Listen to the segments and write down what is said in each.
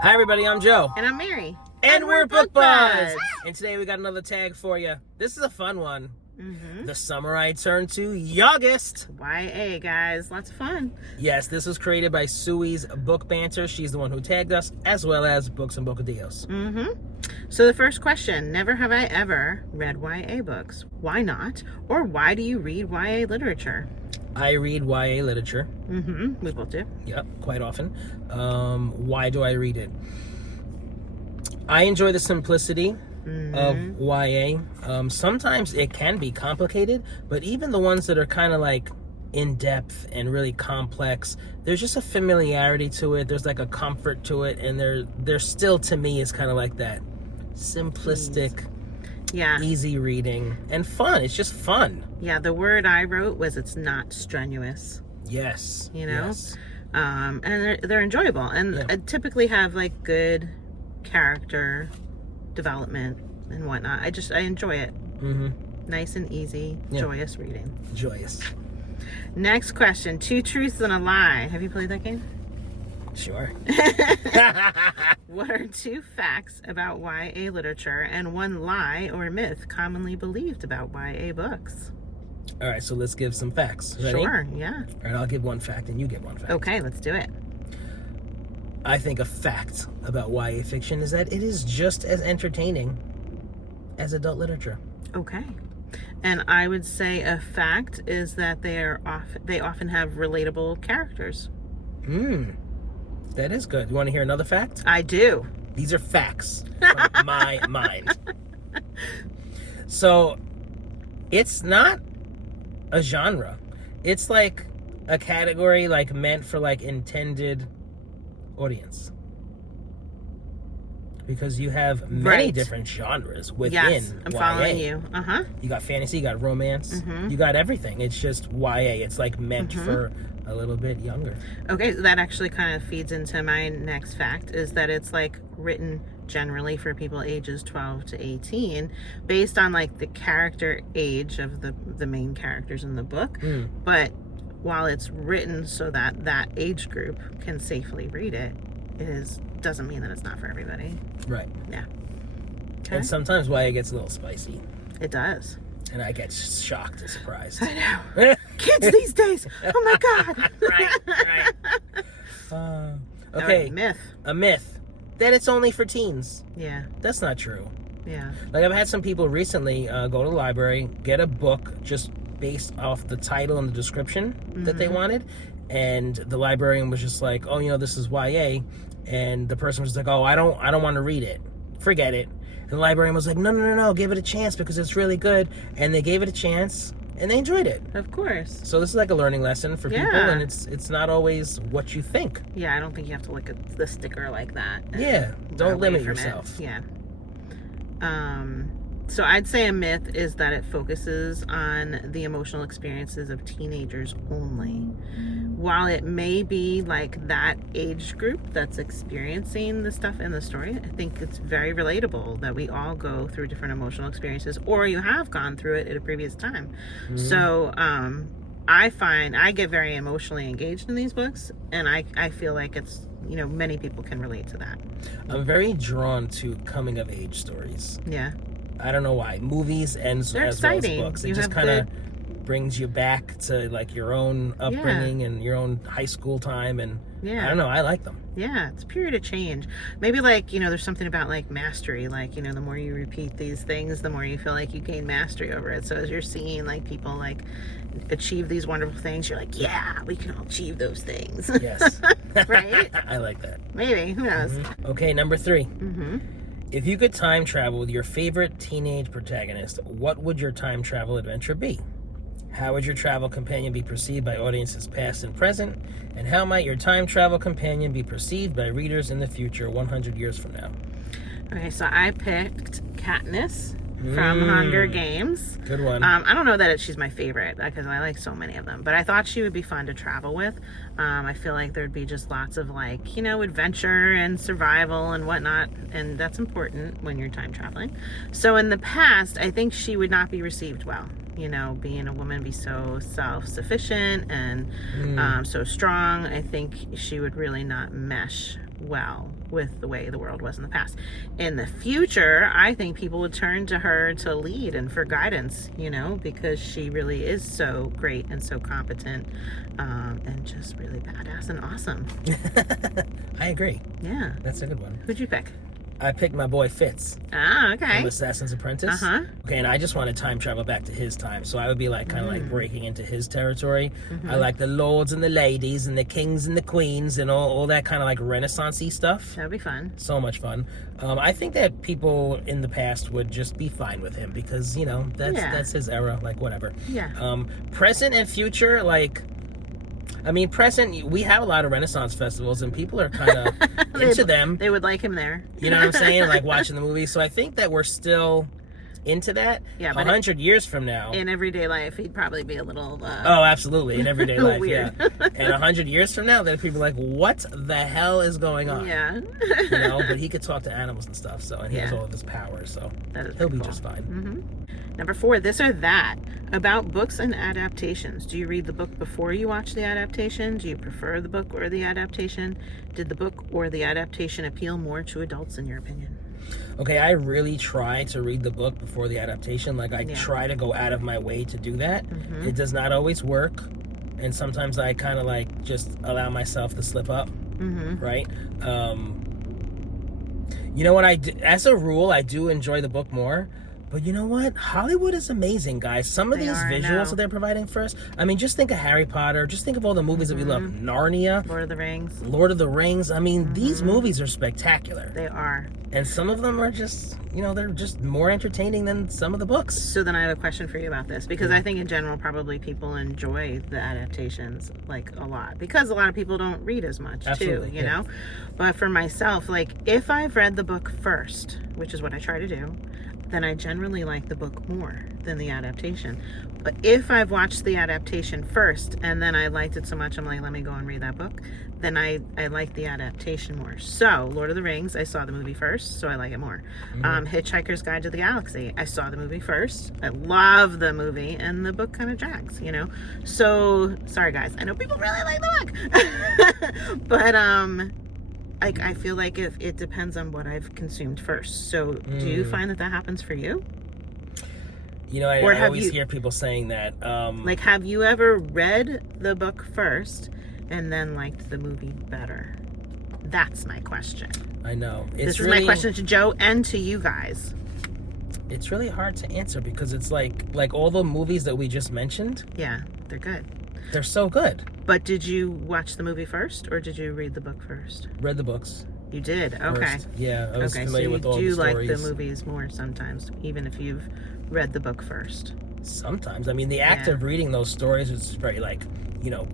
Hi everybody, I'm Joe. And I'm Mary. And we're Book Buzz! And today we got another tag for you. This is a fun one. The summer I turned to UGUST. YA, guys. Lots of fun. Yes, this was created by Sui's Book Banter. She's the one who tagged us, as well as Books and Bocadillos. So the first question, never have I ever read YA books. Why not? Or why do you read YA literature? I read YA literature. We both do. Yep, quite often. Why do I read it? I enjoy the simplicity of YA. Sometimes it can be complicated, but even the ones that are kind of like in-depth and really complex, there's just a familiarity to it. There's like a comfort to it, and there still, to me, is kind of like that simplistic, easy reading and fun. It's just fun. Yeah, the word I wrote was it's not strenuous. Yes. You know? Yes. And they're enjoyable, and typically have like good character development and whatnot. I enjoy it. Nice and easy, joyous reading. Joyous. Next question, 2 truths and a lie. Have you played that game? Sure. What are 2 facts about YA literature and 1 lie or myth commonly believed about YA books? All right, so let's give some facts. Ready? Sure, yeah. All right, I'll give 1 fact and you give 1 fact. Okay, let's do it. I think a fact about YA fiction is that it is just as entertaining as adult literature. Okay. And I would say a fact is that they often have relatable characters. That is good. You want to hear another fact? I do. These are facts from my mind. So, it's not a genre. It's like a category like meant for like intended audience. Because you have many different genres within Yes, I'm YA. following you. You got fantasy, you got romance, you got everything. It's just YA. It's like meant for a little bit younger. Okay, that actually kind of feeds into my next fact, is that it's like written generally for people ages 12 to 18 based on like the character age of the main characters in the book. But while it's written so that that age group can safely read it, doesn't mean that it's not for everybody. Right. Yeah. Okay. And sometimes YA gets a little spicy. It does. And I get shocked and surprised. I know. Kids these days. Oh my God. right. Okay. Right, myth. A myth. That it's only for teens. Yeah. That's not true. Yeah. Like I've had some people recently go to the library, get a book just based off the title and the description that they wanted. And the librarian was just like, oh, this is YA. And the person was like, oh, I don't want to read it. Forget it. And the librarian was like, no, give it a chance because it's really good. And they gave it a chance and they enjoyed it. Of course. So this is like a learning lesson for people, and it's not always what you think. Yeah, I don't think you have to look at the sticker like that. Yeah, don't limit yourself. Yeah. So I'd say a myth is that it focuses on the emotional experiences of teenagers only. While it may be like that age group that's experiencing the stuff in the story, I think it's very relatable that we all go through different emotional experiences, or you have gone through it at a previous time. So I find I get very emotionally engaged in these books, and I feel like it's, many people can relate to that. I'm very drawn to coming of age stories. Yeah. I don't know why. Movies and as well as books. It just kind of brings you back to like your own upbringing and your own high school time, and I don't know, I like them. Yeah, it's a period of change. Maybe like, there's something about like mastery, like, the more you repeat these things, the more you feel like you gain mastery over it. So as you're seeing like people like achieve these wonderful things, you're like, yeah, we can all achieve those things. Yes. Right? I like that. Maybe, who knows? Okay, number 3. If you could time travel with your favorite teenage protagonist, what would your time travel adventure be? How would your travel companion be perceived by audiences past and present? And how might your time travel companion be perceived by readers in the future 100 years from now? Okay, so I picked Katniss from Hunger Games. Good one. I don't know that she's my favorite because I like so many of them, but I thought she would be fun to travel with. I feel like there'd be just lots of like, adventure and survival and whatnot, and that's important when you're time traveling. So in the past, I think she would not be received well. Being a woman, be so self-sufficient and so strong. I think she would really not mesh well with the way the world was in the past. In the future, I think people would turn to her to lead and for guidance, you know, because she really is so great and so competent, and just really badass and awesome. I agree. Yeah. That's a good one. Who'd you pick? I picked my boy Fitz Ah, okay. from Assassin's Apprentice. Uh-huh. Okay, and I just want to time travel back to his time. So I would be like kind of like breaking into his territory. I like the lords and the ladies and the kings and the queens and all that kind of like Renaissance-y stuff. That'd be fun. So much fun. I think that people in the past would just be fine with him because, you know, that's his era, like whatever. Yeah. Present and future, like, I mean, present, we have a lot of Renaissance festivals and people are kind of into them. They would like him there. You know what I'm saying? Like watching the movies. So I think that we're still into that. Yeah, but 100 years from now. In everyday life, he'd probably be a little... oh, absolutely. In everyday life, weird. yeah. And 100 years from now, then people are like, what the hell is going on? Yeah. You know, but he could talk to animals and stuff, so, and he has all of his powers, so he'll be just fine. Number 4, this or that. About books and adaptations. Do you read the book before you watch the adaptation? Do you prefer the book or the adaptation? Did the book or the adaptation appeal more to adults, in your opinion? Okay, I really try to read the book before the adaptation. Like, I try to go out of my way to do that. It does not always work. And sometimes I kind of, like, just allow myself to slip up. Right? You know what? As a rule, I do enjoy the book more. But you know what? Hollywood is amazing, guys. Some of these visuals that they're providing for us. I mean, just think of Harry Potter. Just think of all the movies that we love. Narnia. Lord of the Rings. Lord of the Rings. I mean, these movies are spectacular. They are. And some of them are just, you know, they're just more entertaining than some of the books. So then I have a question for you about this. Because I think in general, probably people enjoy the adaptations, like, a lot. Because a lot of people don't read as much, too, you know? But for myself, like, if I've read the book first, which is what I try to do, then I generally like the book more than the adaptation. But if I've watched the adaptation first and then I liked it so much I'm like, let me go and read that book, then I like the adaptation more. So Lord of the Rings, I saw the movie first, so I like it more. Hitchhiker's Guide to the Galaxy, I saw the movie first, I love the movie, and the book kind of drags, you know. So sorry guys, I know people really like the book. But I feel like it depends on what I've consumed first. So do you find that happens for you? You know, I always hear people saying that. Like, have you ever read the book first and then liked the movie better? That's my question. I know. This is my question to Joe and to you guys. It's really hard to answer because it's like all the movies that we just mentioned. Yeah, they're good. They're so good. But did you watch the movie first or did you read the book first? Read the books. You did? Okay. First. Yeah, I was familiar with all the So you do stories. like the movies more sometimes, even if you've read the book first. Sometimes. I mean, the act of reading those stories is very, like, you know,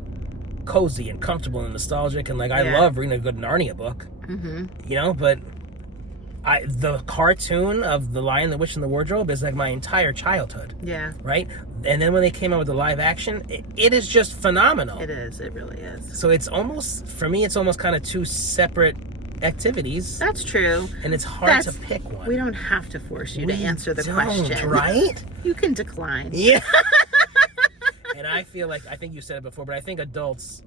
cozy and comfortable and nostalgic. And, like, I love reading a good Narnia book. You know, but the cartoon of The Lion, the Witch, and the Wardrobe is, like, my entire childhood. Yeah. Right? And then when they came out with the live action, it is just phenomenal. It is. It really is. So it's almost, for me, it's almost kind of two separate activities. That's true. And it's hard to pick one. We don't have to force you to answer the question. Right? You can decline. Yeah. And I feel like, I think you said it before, but I think adults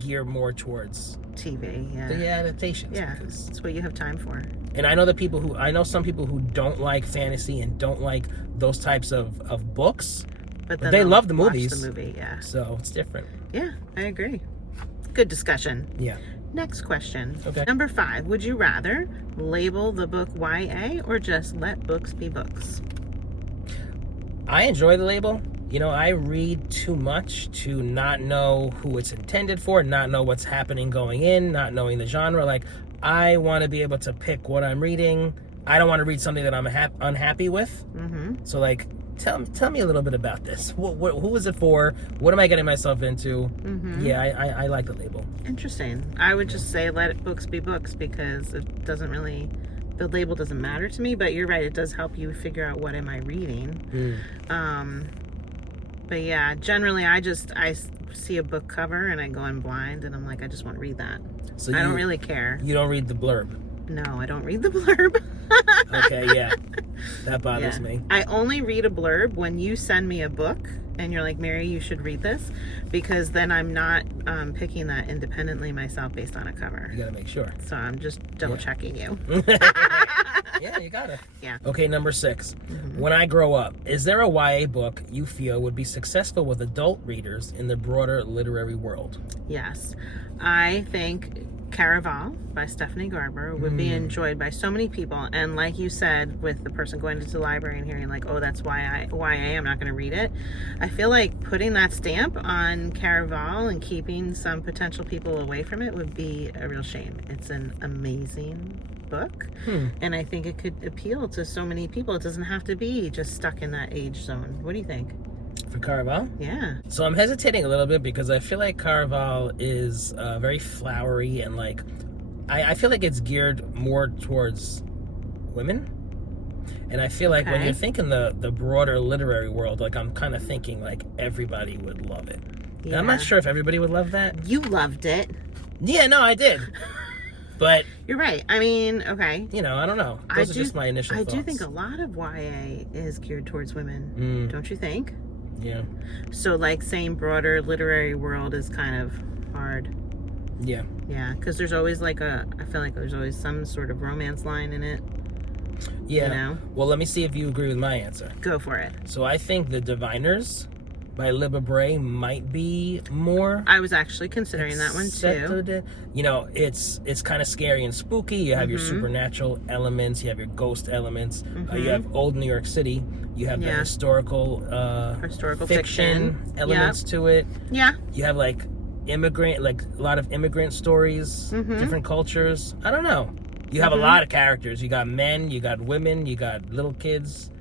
gear more towards TV, the adaptations. Yeah, that's what you have time for. And I know some people who don't like fantasy and don't like those types of books, but they love the movies. Watch the movie, yeah. So it's different. Yeah, I agree. Good discussion. Yeah. Next question. Okay. Number 5. Would you rather label the book YA or just let books be books? I enjoy the label. You know, I read too much to not know who it's intended for, not know what's happening going in, not knowing the genre. Like, I want to be able to pick what I'm reading. I don't want to read something that I'm unhappy with. So, like, tell me a little bit about this. Who is it for? What am I getting myself into? Yeah, I like the label. Interesting. I would just say let books be books because it doesn't really... The label doesn't matter to me, but you're right. It does help you figure out what am I reading. But yeah, generally I see a book cover and I go in blind and I'm like, I just want to read that. So I don't really care. You don't read the blurb? No, I don't read the blurb. Okay, yeah. That bothers me. I only read a blurb when you send me a book and you're like, Mary, you should read this, because then I'm not picking that independently myself based on a cover. You gotta make sure. So I'm just double checking you. Yeah, you gotta. Yeah. Okay, number 6. When I grow up, is there a YA book you feel would be successful with adult readers in the broader literary world? Yes. I think Caraval by Stephanie Garber would be enjoyed by so many people. And like you said, with the person going into the library and hearing like, oh, that's YA, I'm not going to read it. I feel like putting that stamp on Caraval and keeping some potential people away from it would be a real shame. It's an amazing book. And I think it could appeal to so many people. It doesn't have to be just stuck in that age zone. What do you think? For Caraval? Yeah. So I'm hesitating a little bit because I feel like Caraval is very flowery and like I feel like it's geared more towards women. And I feel like when you're thinking the broader literary world, like I'm kind of thinking like everybody would love it. Yeah. I'm not sure if everybody would love that. You loved it. Yeah, no, I did. But you're right. I mean, okay. You know, I don't know. Those are just my initial thoughts. I do think a lot of YA is geared towards women. Don't you think? Yeah. So, like, saying broader literary world is kind of hard. Yeah. Yeah, because there's always I feel like there's always some sort of romance line in it. Yeah. You know? Well, let me see if you agree with my answer. Go for it. So I think The Diviners by Libba Bray might be more. I was actually considering that one too. You know, it's kind of scary and spooky. You have your supernatural elements. You have your ghost elements. You have old New York City. You have the historical fiction elements to it. Yeah. You have like a lot of immigrant stories, different cultures. I don't know. You have a lot of characters. You got men, you got women, you got little kids.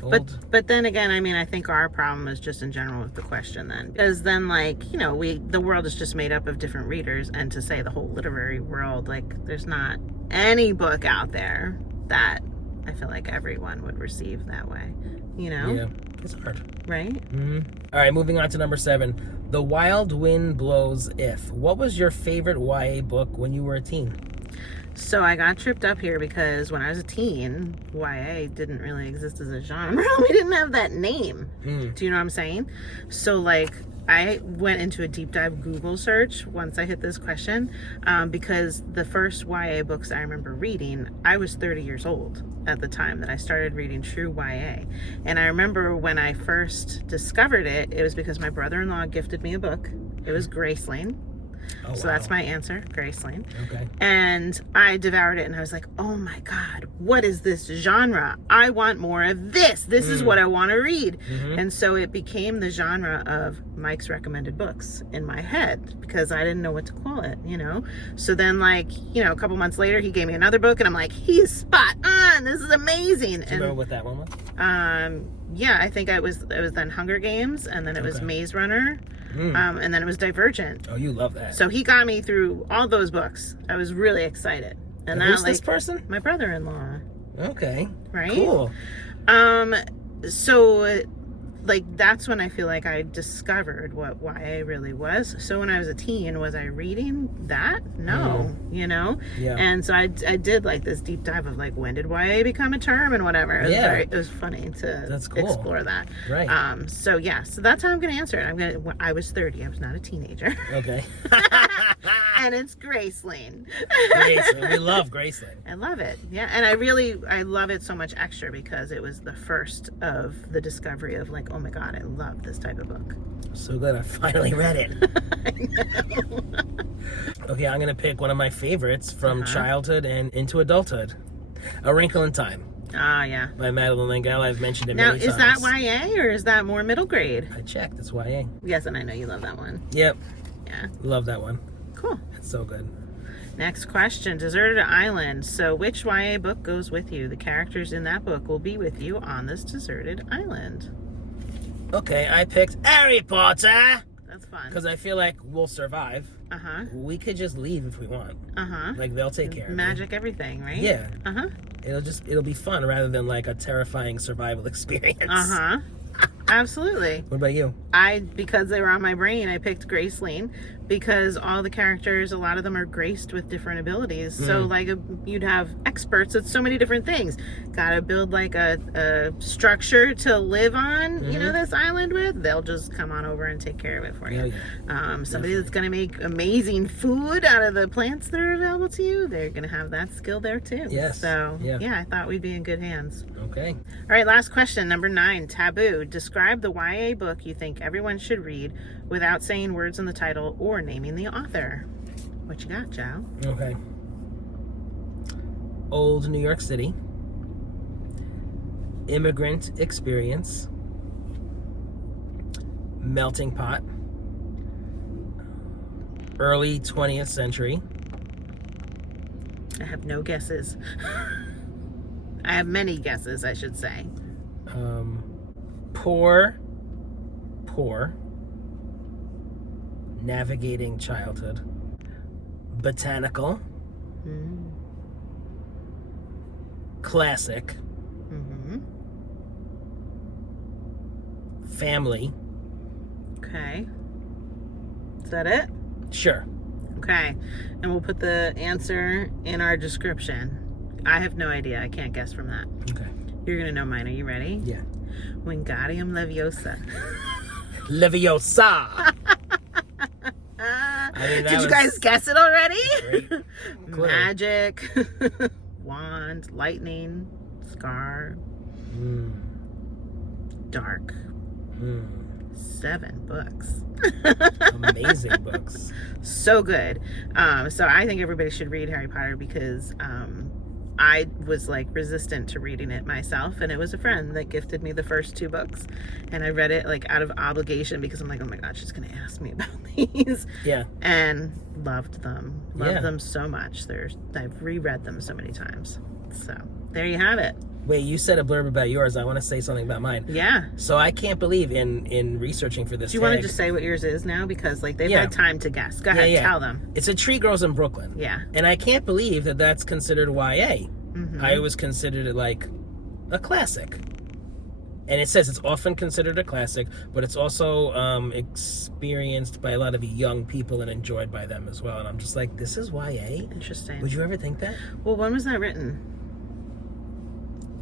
But then again, I mean, I think our problem is just in general with the question then. Because then, like, you know, the world is just made up of different readers, and to say the whole literary world, like, there's not any book out there that I feel like everyone would receive that way, you know? Yeah, it's hard. Right? All right, moving on to number 7. The Wild Wind Blows If. What was your favorite YA book when you were a teen? So I got tripped up here because when I was a teen, YA didn't really exist as a genre. We didn't have that name. Do you know what I'm saying? So, like, I went into a deep dive Google search once I hit this question because the first YA books I remember reading, I was 30 years old at the time that I started reading true YA. And I remember when I first discovered it, it was because my brother-in-law gifted me a book. It was Graceling. Oh, so that's my answer, Graceling. Okay. And I devoured it and I was like, oh my God, what is this genre? I want more of this. This is what I want to read. And so it became the genre of Mike's recommended books in my head because I didn't know what to call it, you know? So then, like, you know, a couple months later, he gave me another book and I'm like, he's spot on. This is amazing. Do you remember what that one was? Yeah, I think it was then Hunger Games, and then it was Maze Runner. And then it was Divergent. Oh, you love that. So he got me through all those books. I was really excited. And who's this person? My brother-in-law. Okay. Right? Cool. So, like, that's when I feel like I discovered what YA really was. So when I was a teen, was I reading that? No. You know? Yeah. And so I did, like, this deep dive of, like, when did YA become a term and whatever. It was funny to explore that. Right. So, yeah. So that's how I'm going to answer it. I was 30. I was not a teenager. Okay. And it's Graceling. Graceling. We love Graceling. I love it. Yeah. And I love it so much extra because it was the first of the discovery of, like, oh my God, I love this type of book. So glad I finally read it. I know. Okay, I'm going to pick one of my favorites from childhood and into adulthood. A Wrinkle in Time. Ah, yeah. By Madeline L'Engle. I've mentioned it many times. Now, is that YA or is that more middle grade? I checked. It's YA. Yes, and I know you love that one. Yep. Yeah. Love that one. Cool. It's so good. Next question. Deserted Island. So which YA book goes with you? The characters in that book will be with you on this deserted island. Okay, I picked Harry Potter. That's fun. Because I feel like we'll survive. We could just leave if we want. Like, they'll take care of it. Magic everything, right? Yeah. It'll be fun rather than like a terrifying survival experience. Absolutely. What about you? Because they were on my brain, I picked Graceling because all the characters, a lot of them are graced with different abilities. So like you'd have experts at so many different things. Gotta build like a structure to live on, you know, this island with. They'll just come on over and take care of it for you. Somebody that's gonna make amazing food out of the plants that are available to you, they're gonna have that skill there too. Yes. So yeah, I thought we'd be in good hands. Okay. All right, last question, number 9, Taboo. Describe the YA book you think everyone should read without saying words in the title or naming the author. What you got, Joe? Okay. Old New York City. Immigrant Experience. Melting Pot. Early 20th Century. I have no guesses. I have many guesses, I should say. Poor. Navigating Childhood. Botanical. Classic. Family. Okay. Is that it? Sure. Okay. And we'll put the answer in our description. I have no idea. I can't guess from that. Okay. You're going to know mine. Are you ready? Yeah. Wingardium Leviosa. Leviosa. Did you guys guess it already? Great. Magic. Wand. Lightning. Scar. Dark. 7 books. Amazing books. So good. So I think everybody should read Harry Potter because I was like resistant to reading it myself, and it was a friend that gifted me the first 2 books, and I read it like out of obligation because I'm like, oh my god, she's gonna ask me about these. Yeah. And loved them them so much. I've reread them so many times. So there you have it. Wait, you said a blurb about yours. I want to say something about mine. Yeah. So I can't believe in researching for this. Do you want to just say what yours is now? Because like they've Yeah. had time to guess. Go ahead, tell them. It's a Tree Grows in Brooklyn. Yeah. And I can't believe that that's considered YA. I always considered it like a classic. And it says it's often considered a classic, but it's also experienced by a lot of young people and enjoyed by them as well. And I'm just like, this is YA? Interesting. Would you ever think that? Well, when was that written?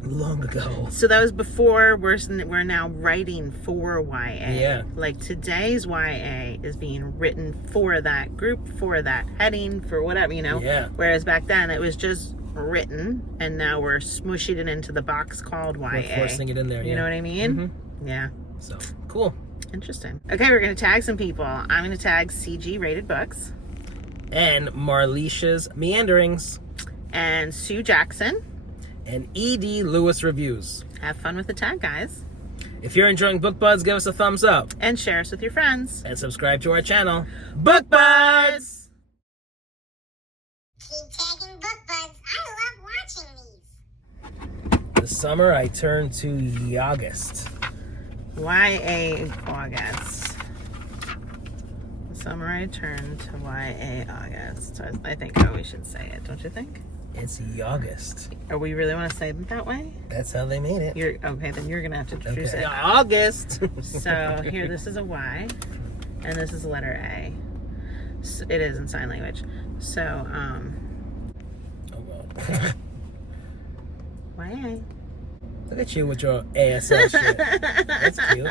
Long ago. So that was before we're now writing for YA. Yeah. Like today's YA is being written for that group, for that heading, for whatever, you know? Yeah. Whereas back then it was just written, and now we're smushing it into the box called YA. We're forcing it in there. You know what I mean? Yeah. So, cool. Interesting. Okay, we're going to tag some people. I'm going to tag CG Rated Books. And Marlicia's Meanderings. And Sue Jackson. And E.D. Lewis Reviews. Have fun with the tag, guys. If you're enjoying Book Buds, give us a thumbs up. And share us with your friends. And subscribe to our channel, Book Buds! Keep tagging Book Buds. I love watching these. This summer, I turned to UGUST. YA August. Summer I turned to YA August. So I think we should say it, don't you think? It's UGUST. Or we really want to say it that way? That's how they made it. Okay, then you're gonna have to introduce it. August. So here, this is a Y, and this is a letter A. So it is in sign language. So Oh, well. YA. Look at you with your ASL shit. That's cute.